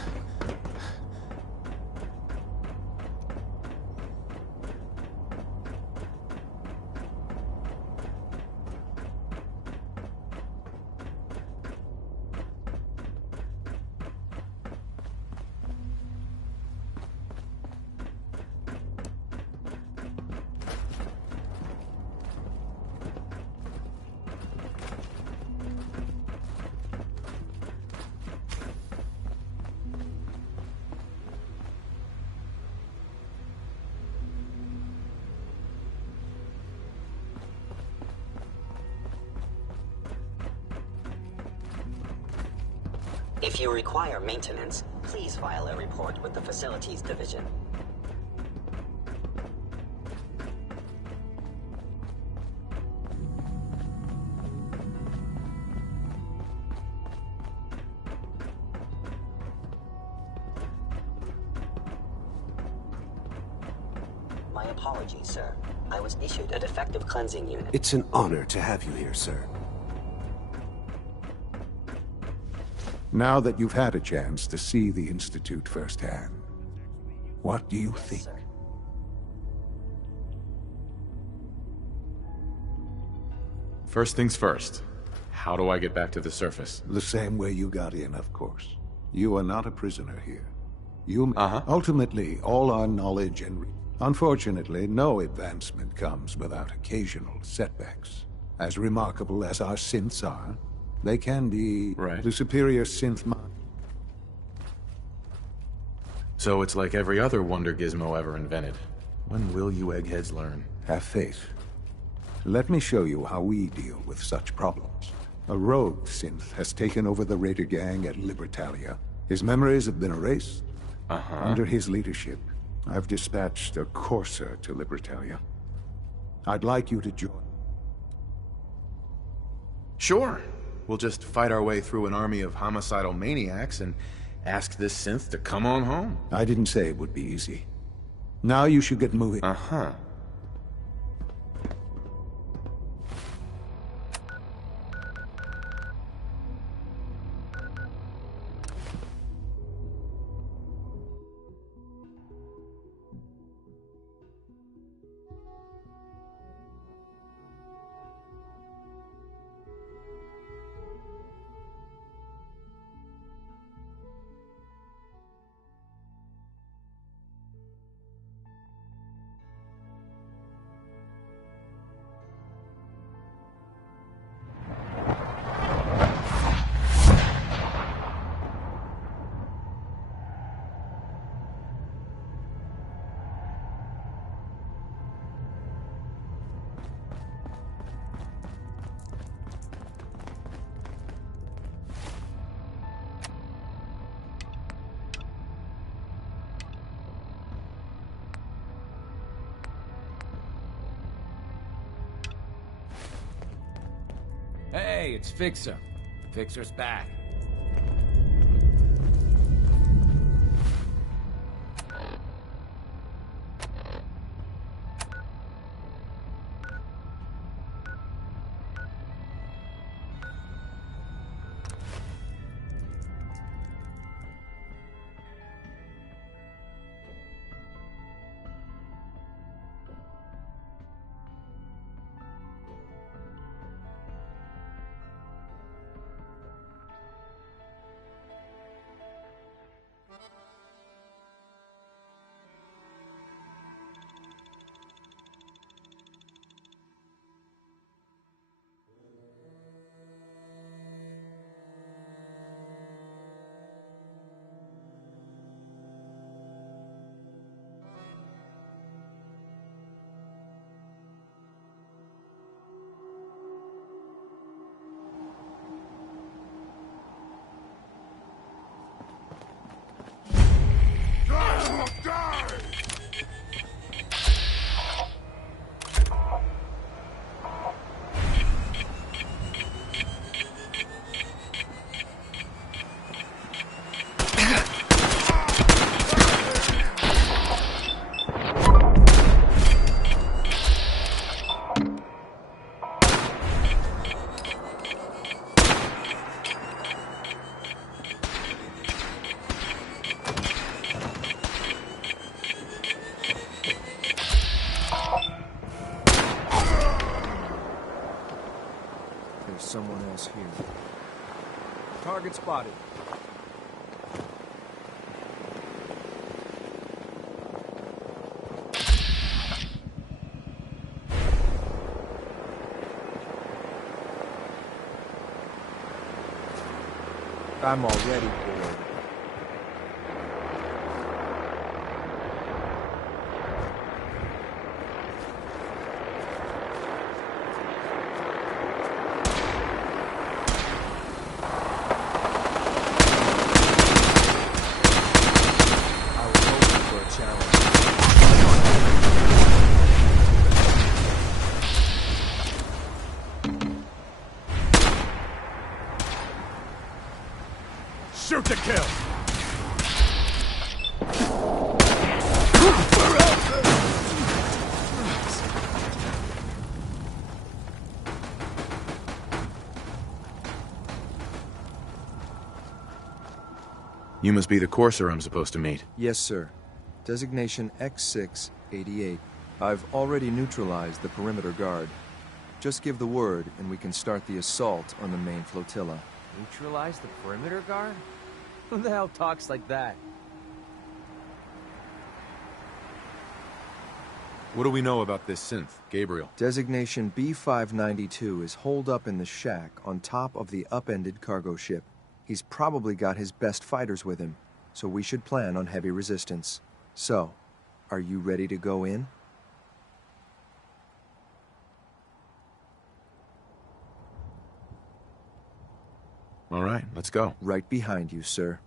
If you require maintenance, please file a report with the Facilities Division. My apologies, sir. I was issued a defective cleansing unit. It's an honor to have you here, sir. Now that you've had a chance to see the Institute firsthand, what do you think? First things first. How do I get back to the surface? The same way you got in, of course. You are not a prisoner here. Ultimately, all our knowledge and... Unfortunately, no advancement comes without occasional setbacks. As remarkable as our synths are, they can be the superior synth mind. So it's like every other wonder gizmo ever invented. When will you eggheads learn? Have faith. Let me show you how we deal with such problems. A rogue synth has taken over the Raider gang at Libertalia. His memories have been erased. Under his leadership, I've dispatched a courser to Libertalia. I'd like you to join. Sure. We'll just fight our way through an army of homicidal maniacs and ask this synth to come on home. I didn't say it would be easy. Now you should get moving. Hey, it's Fixer. Fixer's back. Someone else here. Target spotted. I'm already bored. Shoot to kill! You must be the courser I'm supposed to meet. Yes, sir. Designation X688. I've already neutralized the perimeter guard. Just give the word, and we can start the assault on the main flotilla. Neutralize the perimeter guard? Who the hell talks like that? What do we know about this synth, Gabriel? Designation B-592 is holed up in the shack on top of the upended cargo ship. He's probably got his best fighters with him, so we should plan on heavy resistance. So, are you ready to go in? All right, let's go. Right behind you, sir.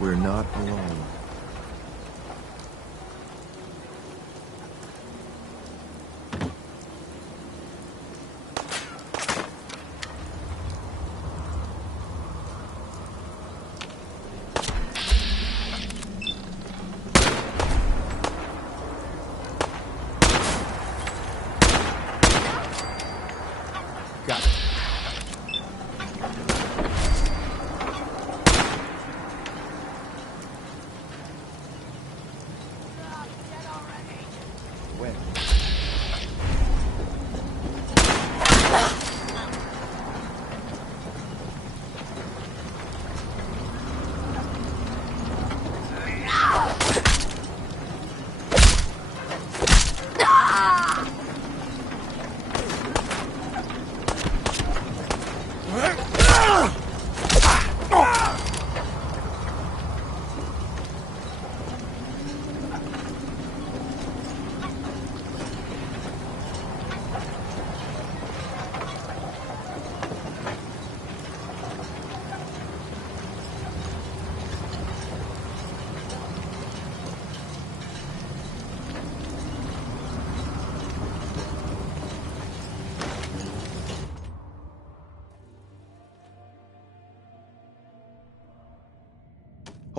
We're not alone. Got it.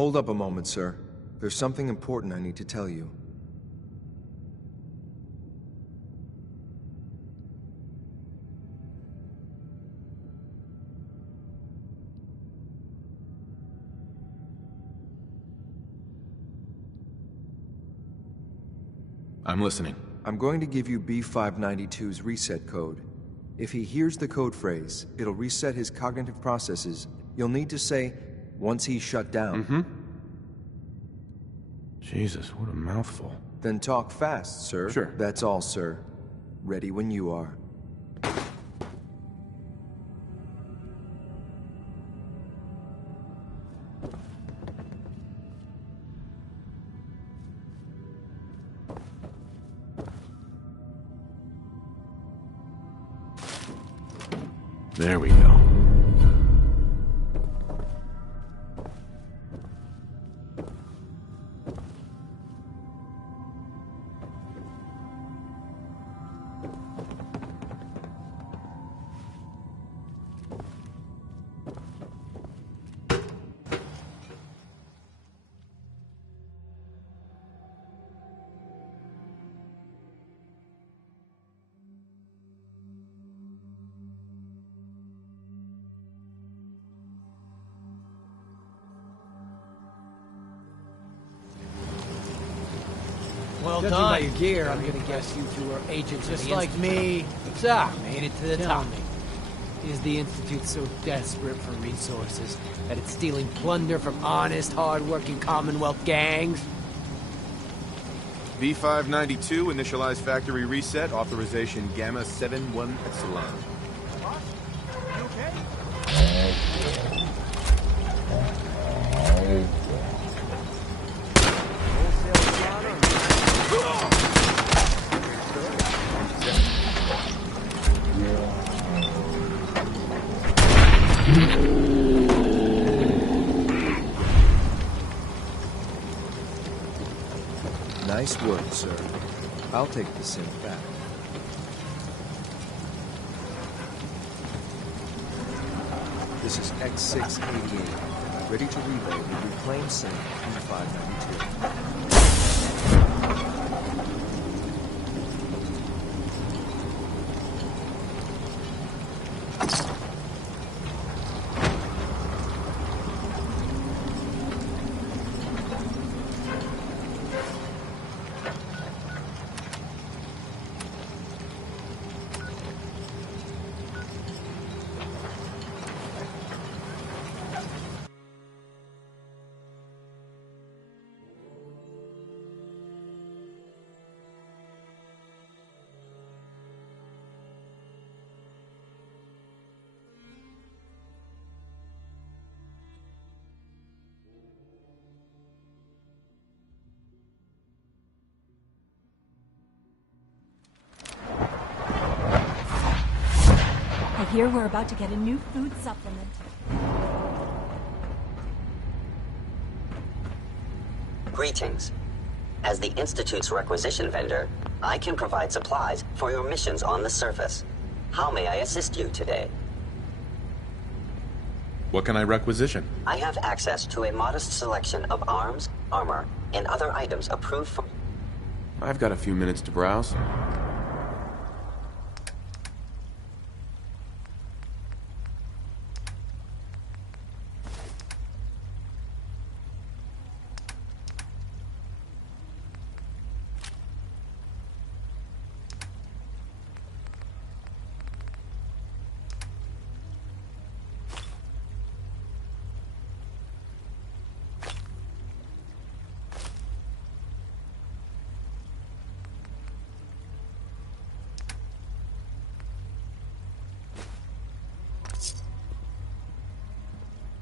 Hold up a moment, sir. There's something important I need to tell you. I'm listening. I'm going to give you B592's reset code. If he hears the code phrase, it'll reset his cognitive processes. You'll need to say, once he's shut down. Mm-hmm. Jesus, what a mouthful. Then talk fast, sir. Sure. That's all, sir. Ready when you are. There we go. Well Judging done. by your gear, I'm gonna guess you two are agents Just of the like Institute. me. So, made it to the Tell top. me. Is the Institute so desperate for resources that it's stealing plunder from honest, hard-working Commonwealth gangs? V592, initialize factory reset, authorization Gamma 71 Epsilon. You okay? Nice work, sir. I'll take the synth back. This is X688, ready to reload and reclaim synth B592. I hear we're about to get a new food supplement. Greetings. As the Institute's requisition vendor, I can provide supplies for your missions on the surface. How may I assist you today? What can I requisition? I have access to a modest selection of arms, armor, and other items approved for... I've got a few minutes to browse.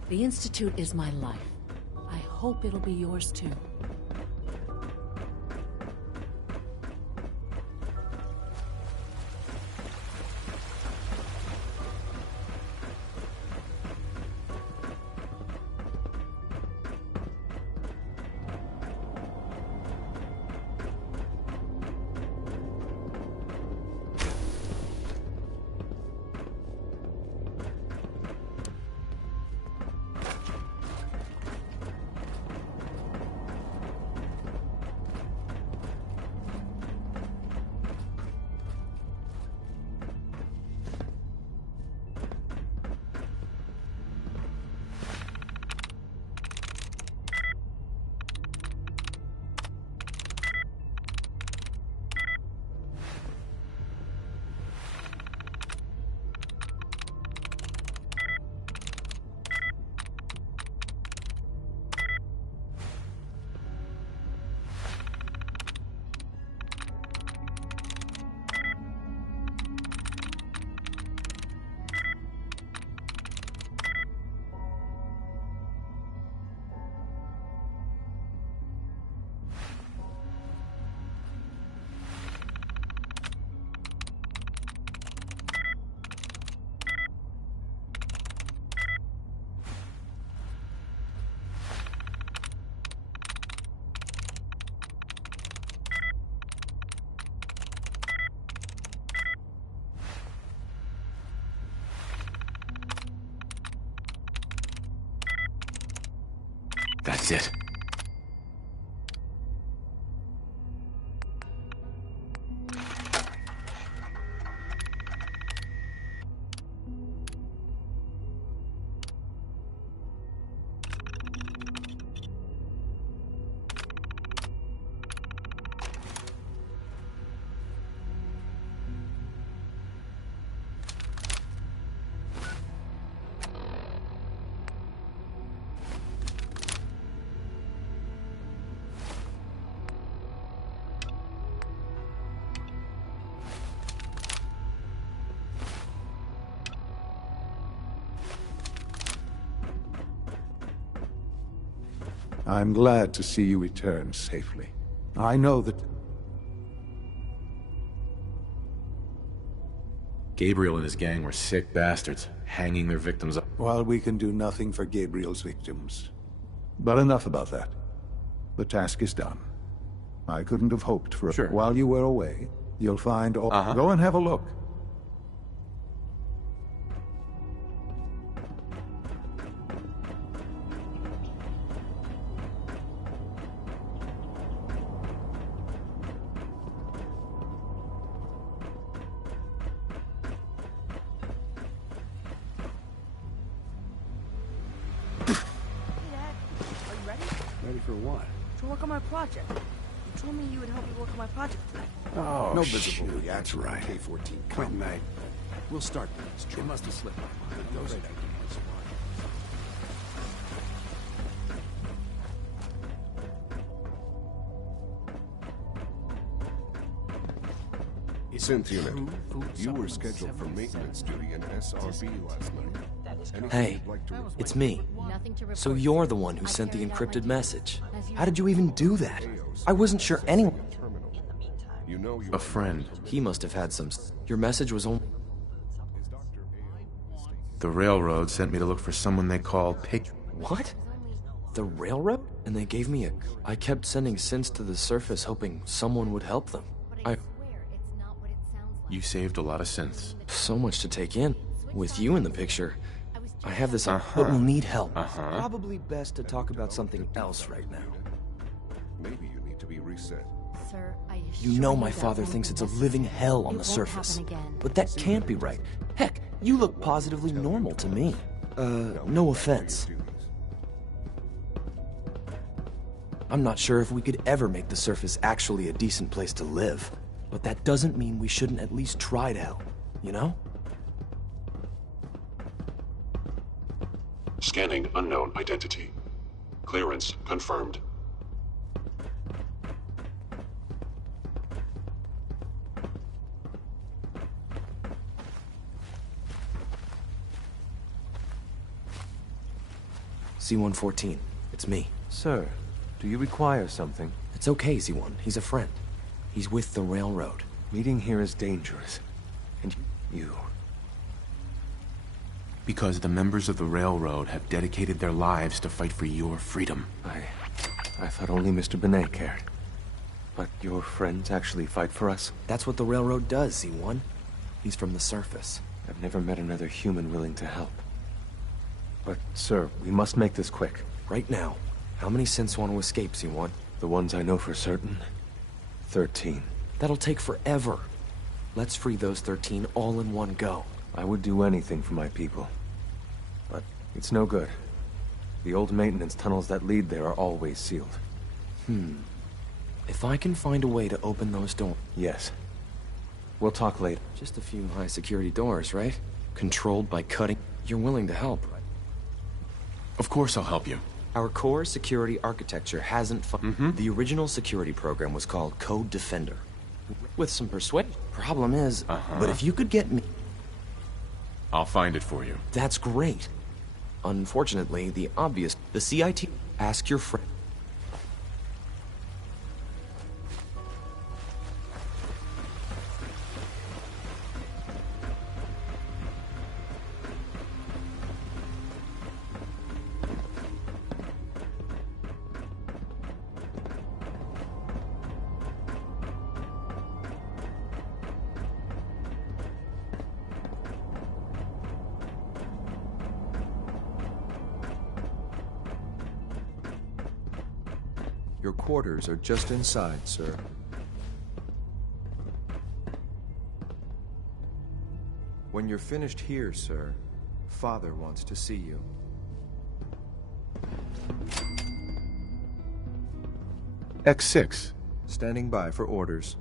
The Institute is my life. I hope it'll be yours too. That's it. I'm glad to see you return safely. I know that... Gabriel and his gang were sick bastards, hanging their victims up. While we can do nothing for Gabriel's victims. But enough about that. The task is done. I couldn't have hoped for... Sure. While you were away, you'll find all... Go and have a look. Ready for what? To work on my project. You told me you would help me work on my project tonight. Oh, No visible. shoot, that's right. K-14. Quit, mate. We'll start this. It must have slipped my mind. Those are Synth unit, you were scheduled for maintenance duty in SRB last night. Anything Hey, you'd like to report? it's me. So you're the one who sent the encrypted message. How did you even do that? I wasn't sure anyone... You know you A friend. He must have had some... Your message was only... The railroad sent me to look for someone they call What? The railroad? And they gave me a... I kept sending synths to the surface hoping someone would help them. You saved a lot of synths. So much to take in. With you in the picture, I have this... But we'll need help. Probably best to talk about something else right now. Maybe you need to be reset. Sir, I You know my father thinks it's a living hell on the surface. But that can't be right. Heck, you look positively normal to me. No offense. I'm not sure if we could ever make the surface actually a decent place to live. But that doesn't mean we shouldn't at least try to help, you know? Scanning unknown identity. Clearance confirmed. C-114, it's me. Sir, do you require something? It's okay, Z1. He's a friend. He's with the railroad. Meeting here is dangerous. And you... Because the members of the railroad have dedicated their lives to fight for your freedom. I thought only Mr. Benet cared. But your friends actually fight for us? That's what the railroad does, Z1. He's from the surface. I've never met another human willing to help. But, sir, we must make this quick. Right now, how many synths want to escape, Z1? The ones I know for certain? 13. That'll take forever. Let's free those 13 all in one go. I would do anything for my people. But it's no good. The old maintenance tunnels that lead there are always sealed. If I can find a way to open those doors... Yes. We'll talk later. Just a few high-security doors, right? Controlled by cutting... You're willing to help, right? Of course I'll help you. Our core security architecture hasn't... The original security program was called Code Defender. With some persuasion. Problem is... But if you could get me... I'll find it for you. That's great. Unfortunately, the CIT... Ask your friend... Your quarters are just inside, sir. When you're finished here, sir, Father wants to see you. X6. Standing by for orders.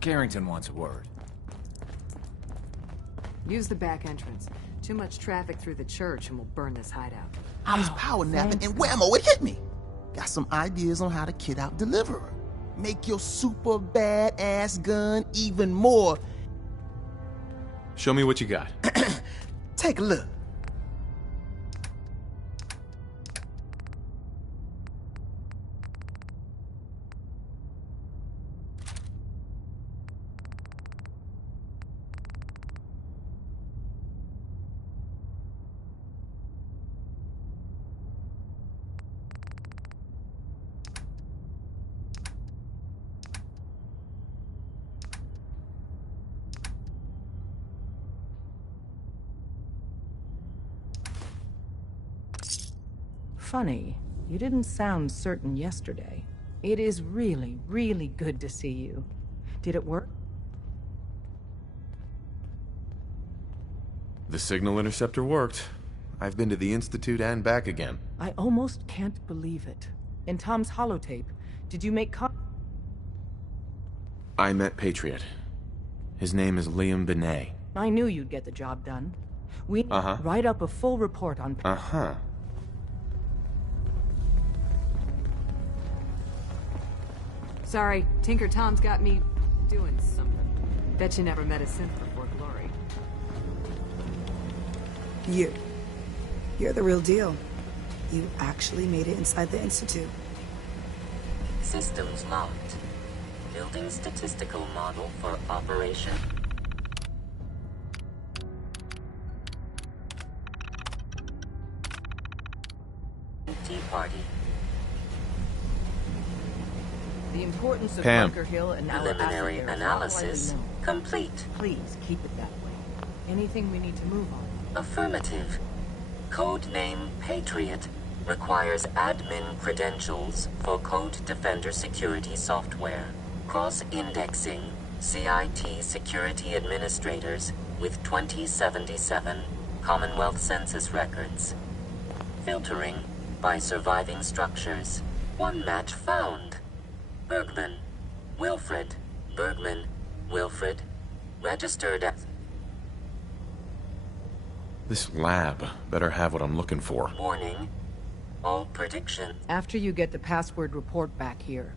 Carrington wants a word. Use the back entrance. Too much traffic through the church and we'll burn this hideout. I was power napping and whammo, it hit me. Got some ideas on how to kit out Deliverer. Make your super badass gun even more. Show me what you got. Take a look. Funny, you didn't sound certain yesterday. It is really, really good to see you. Did it work? The signal interceptor worked. I've been to the Institute and back again. I almost can't believe it. In Tom's holotape, did you make I met Patriot. His name is Liam Benet. I knew you'd get the job done. We write up a full report on... Sorry, Tinker Tom's got me doing something. Bet you never met a synth before Glory. You're the real deal. You actually made it inside the Institute. Systems locked. Building statistical model for operation. Tea party. The importance of Pam. Bunker Hill and Preliminary analysis complete. Please keep it that way. Anything we need to move on? Affirmative. Codename Patriot requires admin credentials for Code Defender security software. Cross-indexing CIT security administrators with 2077 Commonwealth Census records. Filtering by surviving structures. One match found. Bergman. Wilfred. Bergman. Wilfred. Registered as... This lab better have what I'm looking for. Warning. All prediction. After you get the password report back here,